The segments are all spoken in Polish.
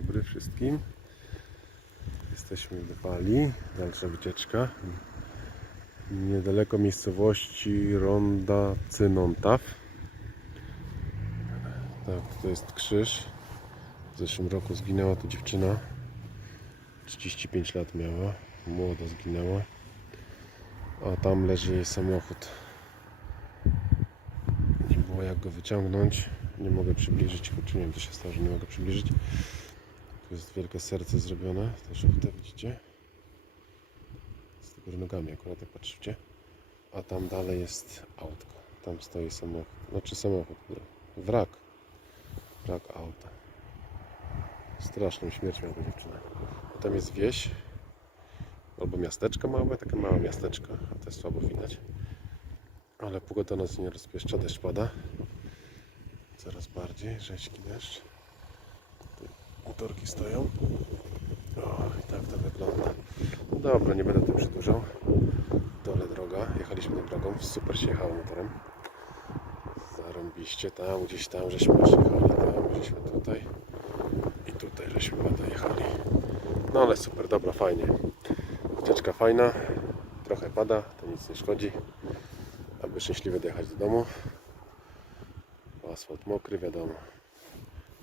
dobry wszystkim. Jesteśmy w Walii, dalsza wycieczka. Niedaleko miejscowości Ronda Cynontaw. Tak, to jest krzyż. W zeszłym roku zginęła tu dziewczyna. 35 lat miała. Młoda zginęła. A tam leży jej samochód. Nie było jak go wyciągnąć. Nie mogę przybliżyć, choć nie wiem co się stało, że nie mogę przybliżyć. Tu jest wielkie serce zrobione, to żółte widzicie. Z tego nogami akurat jak patrzycie. A tam dalej jest autko. Tam stoi samochód. Znaczy samochód. Wrak. Wrak auta. Straszną śmierć miała dziewczyna. A tam jest wieś. Albo miasteczko małe, takie małe miasteczko. A to jest słabo widać. Ale pogoda nas nie rozpieszcza, deszcz pada. Coraz bardziej, rzeźki deszcz. Motorki stoją. O, i tak to wygląda. Dobra, nie będę tu przedłużał. Dole droga, jechaliśmy tą drogą, super się jechało motorem. Zarąbiście, tam gdzieś tam żeśmy jechali, tam żeśmy tutaj i tutaj żeśmy ładnie jechali. No ale super, dobra, fajnie. Wycieczka fajna, trochę pada, to nic nie szkodzi. Aby szczęśliwie dojechać do domu. Asfalt mokry, wiadomo.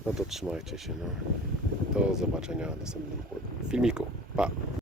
No to trzymajcie się, no. Do zobaczenia w następnym filmiku. Pa!